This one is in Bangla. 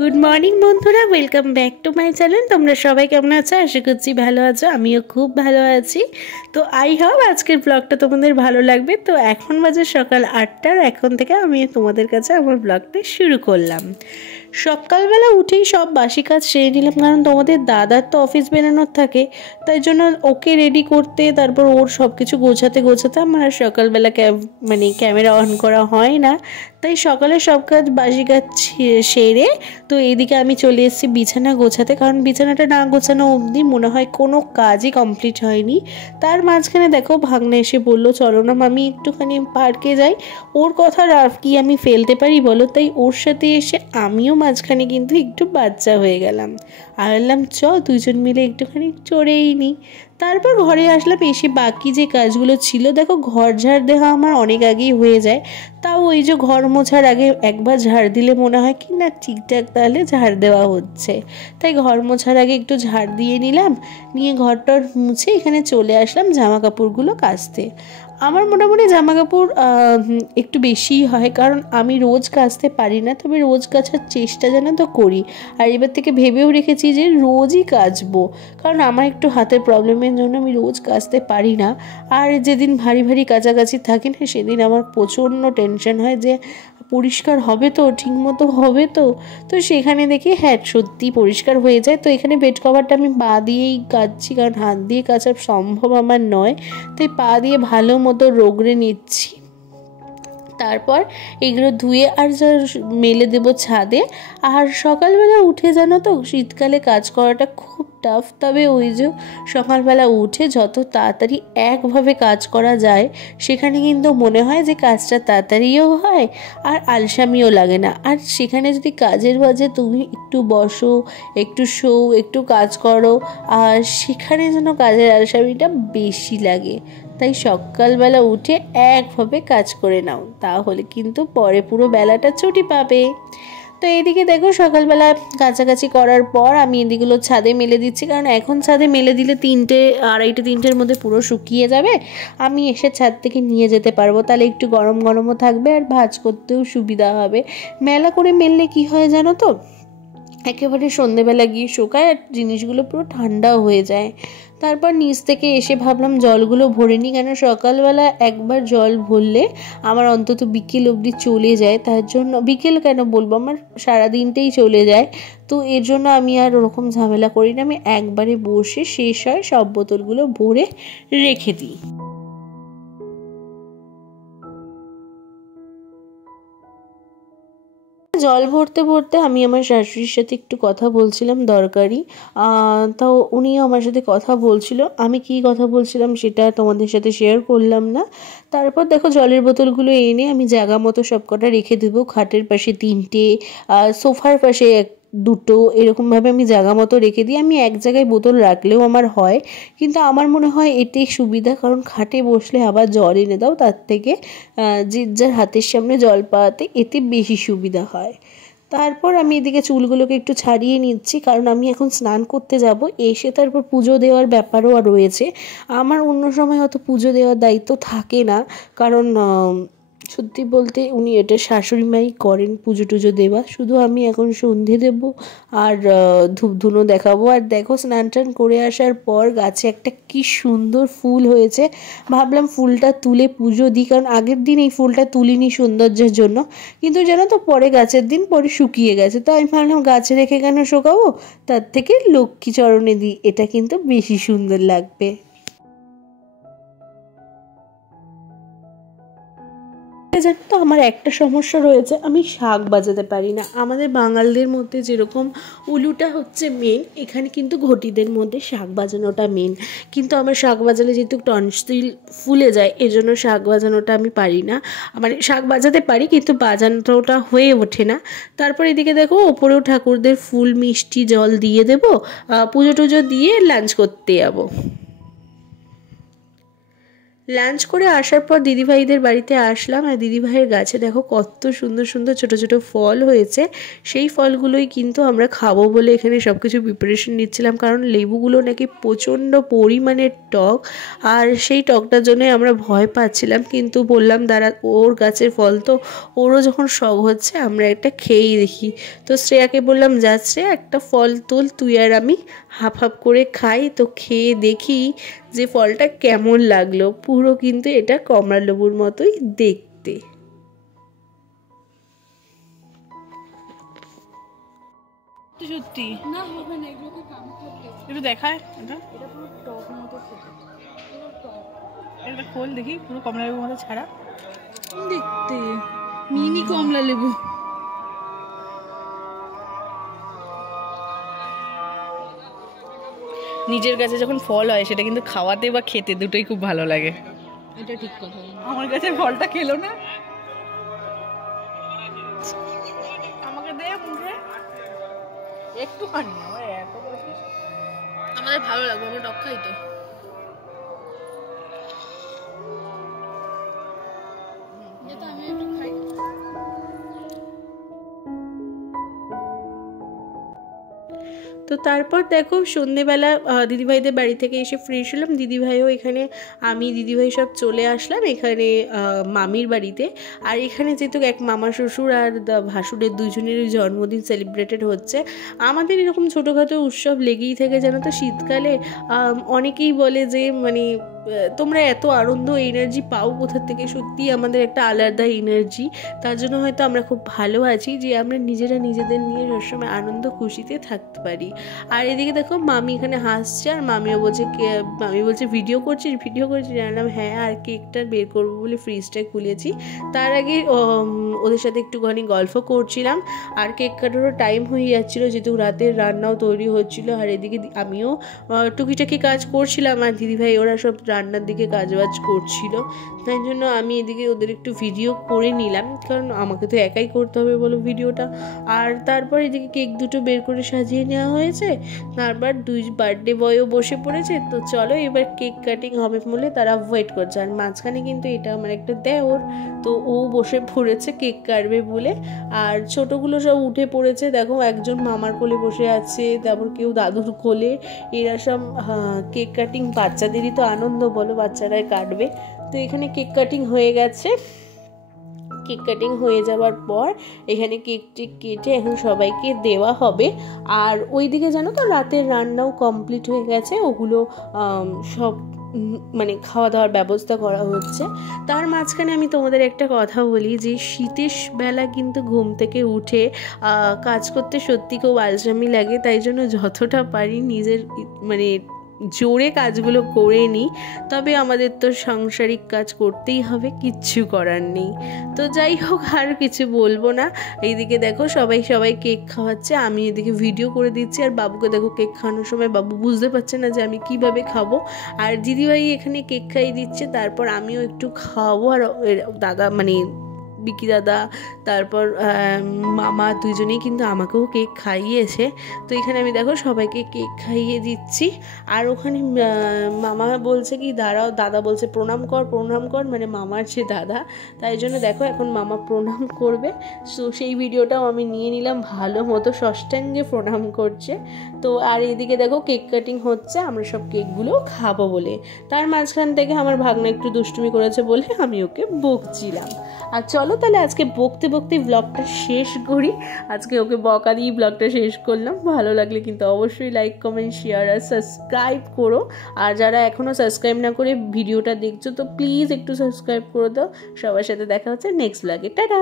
গুড মর্নিং বন্ধুরা, welcome back to my channel. তোমরা সবাই কেমন আছো? আশা করছি ভালো আছো, আমিও খুব ভালো আছি। তো আই হোপ আজকের ব্লগটা তোমাদের ভালো লাগবে। তো এখন বাজে সকাল 8টার, এখন থেকে আমি তোমাদের কাছে আমার ব্লগটা শুরু করলাম। সকালবেলা উঠেই সব বাসি কাজ সেরে নিলাম, কারণ তোমাদের দাদার তো অফিস বেরোনোর থাকে, তাই জন্য ওকে রেডি করতে, তারপর ওর সব কিছু গোছাতে আমার আর সকালবেলা ক্যামেরা অন করা হয় না। তাই সকালে সব কাজ বাসি কাজ সেরে তো এইদিকে আমি চলে এসেছি বিছানা গোছাতে, কারণ বিছানাটা না গোছানো অবধি মনে হয় কোনো কাজই কমপ্লিট হয়নি। তার মাঝখানে দেখো ভাগ্নে এসে বললো চলো না মামি একটুখানি পার্কে যাই। ওর কথা আর কি আমি ফেলতে পারি বলো, তাই ওর সাথে এসে আমিও মাঝখানে কিন্তু একটু বাচ্চা হয়ে গেলাম। আর বললাম চ দুজন মিলে একটুখানি চড়েই নিই। তারপর ঘরে আসলাম, এসে বাকি যে কাজগুলো ছিল, দেখো ঘর ঝাড় দেওয়া আমার অনেক আগেই হয়ে যায়। তাও ওই যে ঘর মোছার আগে একবার ঝাড় দিলে মনে হয় কি না ঠিকঠাক তাহলে ঝাড় দেওয়া হচ্ছে, তাই ঘর মোছার আগে একটু ঝাড় দিয়ে নিলাম। নিয়ে ঘরটার মুছে এখানে চলে আসলাম জামা কাপড়গুলো কাচতে। আমার মোটামুটি জামা কাপড় একটু বেশিই হয়, কারণ আমি রোজ কাচতে পারি না, তবে রোজ কাচার চেষ্টা যেন তো করি। আর এবার থেকে ভেবেও রেখেছি যে রোজই কাচবো, কারণ আমার একটু হাতের প্রবলেমের জন্য আমি রোজ কাচতে পারি না। আর যেদিন ভারী ভারী কাছাকাছি থাকি না, সেদিন আমার প্রচণ্ড টেনশন হয় যে পরিষ্কার হবে তো, ঠিকমতো হবে তো। তো সেখানে দেখি হ্যাঁ সত্যি পরিষ্কার হয়ে যায়। তো এখানে বেড কভারটা আমি পা দিয়েই কাচছি, কারণ হাত দিয়ে কাচা সম্ভব আমার নয়, তাই পা দিয়ে ভালো মতো রগড়ে নিচ্ছি। তারপর এগুলো ধুয়ে আর মেলে দেবো ছাদে। আর সকালবেলা উঠে জানো তো শীতকালে কাজ করাটা খুব টাফ, তবে ওই যে সকালবেলা উঠে যত তাড়াতাড়ি একভাবে কাজ করা যায়, সেখানে কিন্তু মনে হয় যে কাজটা তাড়াতাড়িও হয় আর আলসামিও লাগে না। আর সেখানে যদি কাজের মাঝে তুমি একটু বসো, একটু শো, একটু কাজ করো, আর সেখানে যেন কাজের আলসামিটা বেশি লাগে। তাই সকালবেলা উঠে একভাবে কাজ করে নাও, তাহলে কিন্তু পরে পুরো বেলাটা ছুটি পাবে। তো এইদিকে দেখো সকালবেলা কাছাকাছি করার পর আমি এদিকগুলো ছাদে মেলে দিচ্ছি, কারণ এখন ছাদে মেলে দিলে 2:30-3টের মধ্যে পুরো শুকিয়ে যাবে। আমি এসে ছাদ থেকে নিয়ে যেতে পারবো, তাহলে একটু গরম গরমও থাকবে আর ভাঁজ করতেও সুবিধা হবে। মেলা করে মেললে কি হয় জানো তো, একেবারে সন্ধেবেলা গিয়ে শুকায় আর জিনিসগুলো পুরো ঠান্ডাও হয়ে যায়। তারপর নিচ থেকে এসে ভাবলাম জলগুলো ভরে নিই, কেন সকালবেলা একবার জল ভরলে আমার অন্তত বিকেল অবধি চলে যায়। তার জন্য বিকেল কেন বলবো, আমার সারাদিনটাই চলে যায়। তো এর জন্য আমি আর ওরকম ঝামেলা করি না, আমি একবারে বসে শেষ হয় সব বোতলগুলো ভরে রেখে দিই। জল ভরতে ভরতে আমি আমার শাশুড়ির সাথে একটু কথা বলছিলাম দরকারি। তাও উনিও আমার সাথে কথা বলছিল, আমি কি কথা বলছিলাম সেটা তোমাদের সাথে শেয়ার করলাম না। তারপর দেখো জলের বোতলগুলো এনে আমি জায়গা মতো সবকটা রেখে দেবো। খাটের পাশে 3টে, সোফার পাশে 2টো, এরকমভাবে আমি জায়গা মতো রেখে দিই। আমি এক জায়গায় বোতল রাখলেও আমার হয়, কিন্তু আমার মনে হয় এটাই সুবিধা, কারণ খাটে বসলে আবার জল এনে দাও, তার থেকে যে যার হাতের সামনে জল পাওয়াতে এতে বেশি সুবিধা হয়। তারপর আমি এদিকে চুলগুলোকে একটু ছাড়িয়ে নিচ্ছি, কারণ আমি এখন স্নান করতে যাব। এসে তারপর পুজো দেওয়ার ব্যাপারও রয়েছে। আমার অন্য সময় হয়তো পুজো দেওয়ার দায়িত্ব থাকে না, কারণ সত্যি বলতে উনি এটা শাশুড়ি মাই করেন পুজো টুজো দেওয়া, শুধু আমি এখন সন্ধে দেব আর ধূপ ধুনো দেখাবো। আর দেখো স্নান টান করে আসার পর গাছে একটা কি সুন্দর ফুল হয়েছে, ভাবলাম ফুলটা তুলে পুজো দিই, কারণ আগের দিন এই ফুলটা তুলিনি সৌন্দর্যের জন্য, কিন্তু জানো তো পরে গাছের দিন পরে শুকিয়ে গেছে। তো আমি ভাবলাম গাছে রেখে কেন শোকাবো, তার থেকে লক্ষ্মী চরণে দিই, এটা কিন্তু বেশি সুন্দর লাগবে। জানো তো আমার একটা সমস্যা রয়েছে, আমি শাঁখ বাজাতে পারি না। আমাদের বাঙালদের মধ্যে যেরকম উলুটা হচ্ছে মেন, এখানে কিন্তু ঘটিদের মধ্যে শাঁখ বাজানোটা মেন, কিন্তু আমার শাঁখ বাজালে যেহেতু টনসিল ফুলে যায়, এজন্য শাঁখ বাজানোটা আমি পারি না। মানে শাঁখ বাজাতে পারি কিন্তু বাজানোটা হয়ে ওঠে না। তারপর এদিকে দেখো ওপরেও ঠাকুরদের ফুল মিষ্টি জল দিয়ে দেবো, পুজো টুজো দিয়ে লাঞ্চ করতে যাবো। লাঞ্চ করে আসার পর দিদিভাইদের বাড়িতে আসলাম, আর দিদিভাইয়ের গাছে দেখো কত সুন্দর সুন্দর ছোট ছোট ফল হয়েছে। সেই ফলগুলোই কিন্তু আমরা খাবো বলে এখানে সব কিছু প্রিপারেশন নিচ্ছিলাম, কারণ লেবুগুলো নাকি প্রচণ্ড পরিমাণে টক, আর সেই টকটার জন্যই আমরা ভয় পাচ্ছিলাম। কিন্তু বললাম দাঁড়া, ওর গাছের ফল তো, ওরও যখন শখ হচ্ছে আমরা একটা খেয়েই দেখি। তো শ্রেয়াকে বললাম, যা শ্রেয়া একটা ফল তুল, তুই আর আমি হাফ হাফ করে খাই। তো খেয়ে দেখি যে ফলটা কেমন লাগলো। পুরো কিন্তু এটা কমলা লেবুর মতোই দেখতে। সত্যি না হবে না, এগুলোকে কাম করতে একটু দেখায় এটা পুরো টক মতো খেতে, পুরো টক একটা খোল দেখি, পুরো কমলা লেবুর মতো ছাড়া দেখতে, মিনি কমলা লেবু। নিজের কাছে যখন ফল হয় সেটা কিন্তু খাওয়াতে বা খেতে দুটোই খুব ভালো লাগে। এটা ঠিক কথা। আমার কাছে ফলটা খেলো না, আমাকে দে মুখে একটুখানি, আমাদের ভালো লাগবে, আমরা টক খাই তো। আমি একটু খাই। তো তারপর দেখো সন্ধেবেলা দিদিভাইদের বাড়ি থেকে এসে ফ্রেশ হলাম। দিদিভাইও এখানে, আমি দিদিভাই সব চলে আসলাম এখানে মামির বাড়িতে। আর এখানে যেহেতু এক মামা শ্বশুর আর ভাসুরের দুজনেরই জন্মদিন সেলিব্রেটেড হচ্ছে। আমাদের এরকম ছোটোখাটো উৎসব লেগেই থাকে জানো তো শীতকালে। অনেকেই বলে যে মানে তোমরা এত আনন্দ এনার্জি পাও কোথা থেকে, সত্যি আমাদের একটা আলাদা এনার্জি। তার জন্য হয়তো আমরা খুব ভালো আছি যে আমরা নিজেরা নিজেদের নিয়ে সবসময় আনন্দ খুশিতে থাকতে পারি। আর এদিকে দেখো মামি এখানে হাসছে, আর মামিও বলছে, মামি বলছে ভিডিও করছিস, জানলাম হ্যাঁ। আর কেকটা বের করবো বলে ফ্রিজটা খুলেছি। তার আগে ওদের সাথে একটুখানি গল্প করছিলাম, আর কেক কাটারও টাইম হয়ে যাচ্ছিলো, যেহেতু রাতের রান্নাও তৈরি হচ্ছিলো। আর এদিকে আমিও টুকিটাকি কাজ করছিলাম, আর দিদিভাই ওরা সব রান্নার দিকে কাজবাজ করছিল। তাই জন্য আমি এদিকে ওদের একটু ভিডিও করে নিলাম, কারণ আমাকে তো একাই করতে হবে বলো ভিডিওটা। আর তারপর এদিকে কেক দুটো বের করে সাজিয়ে নেওয়া হয়েছে। তারপর দুই বার্থডে বয়ও বসে পড়েছে। তো চলো এবার কেক কাটিং হবে বলে তারা ওয়েট করছে। আর মাঝখানে কিন্তু এটা আমার একটা দেওর, তো ও বসে পড়েছে কেক কাটবে বলে। আর ছোটোগুলো সব উঠে পড়েছে, দেখো একজন মামার কোলে বসে আছে, তারপর কেউ দাদুর কোলে। এরা সব কেক কাটিং, বাচ্চাদেরই তো আনন্দ বলো, বাচ্চারাই কাটবে। তো এখানে কেক কাটিং হয়ে গেছে। কেক কাটিং হয়ে যাওয়ার পর এখানে কেকটি কেটে এখন সবাইকে দেওয়া হবে। আর ওইদিকে জানো তো রাতের রান্নাও কমপ্লিট হয়ে গেছে, ওগুলো সব মানে খাওয়া দাওয়ার ব্যবস্থা করা হচ্ছে। তার মাঝখানে আমি তোমাদের একটা কথা বলি, যে শীতের বেলা কিন্তু ঘুম থেকে উঠে কাজ করতে সত্যি খুব আলসামি লাগে। তাই জন্য যতটা পারি নিজের মানে জোরে কাজগুলো করে নিই। তবে আমাদের তো সাংসারিক কাজ করতেই হবে, কিচ্ছু করার নেই। তো যাই হোক, আর কিছু বলবো না। এইদিকে দেখো সবাই কেক খাওয়াচ্ছে, আমি এদিকে ভিডিও করে দিচ্ছি। আর বাবুকে দেখো কেক খাওয়ানোর সময় বাবু বুঝতে পারছে না যে আমি কিভাবে খাবো। আর দিদিভাই এখানে কেক খাইয়ে দিচ্ছে, তারপর আমিও একটু খাওয়াবো। আর দাদা মানে বিকি দাদা, তারপর মামা দুজনেই কিন্তু আমাকেও কেক খাইয়েছে। তো এখানে আমি দেখো সবাইকে কেক খাইয়ে দিচ্ছি। আর ওখানে মামা বলছে কি দাঁড়াও, দাদা বলছে প্রণাম কর, মানে মামার যে দাদা। তাই জন্য দেখো এখন মামা প্রণাম করবে। সো সেই ভিডিওটাও আমি নিয়ে নিলাম, ভালো মতো ষষ্ঠাঙ্গে প্রণাম করছে। তো আর এইদিকে দেখো কেক কাটিং হচ্ছে, আমরা সব কেকগুলো খাবো বলে। তার মাঝখান থেকে আমার ভাগনা একটু দুষ্টুমি করেছে বলে আমি ওকে বকছিলাম। আর চলো তাহলে আজকে বকতে ব্লগটা শেষ করি। আজকে ওকে বকা দিয়ে ব্লগটা শেষ করলাম। ভালো লাগলে কিন্তু অবশ্যই লাইক, কমেন্ট, শেয়ার আর সাবস্ক্রাইব করো। আর যারা এখনও সাবস্ক্রাইব না করে ভিডিওটা দেখছো, তো প্লিজ একটু সাবস্ক্রাইব করে দাও। সবার সাথে দেখা হচ্ছে নেক্সট ব্লগে। টাটা।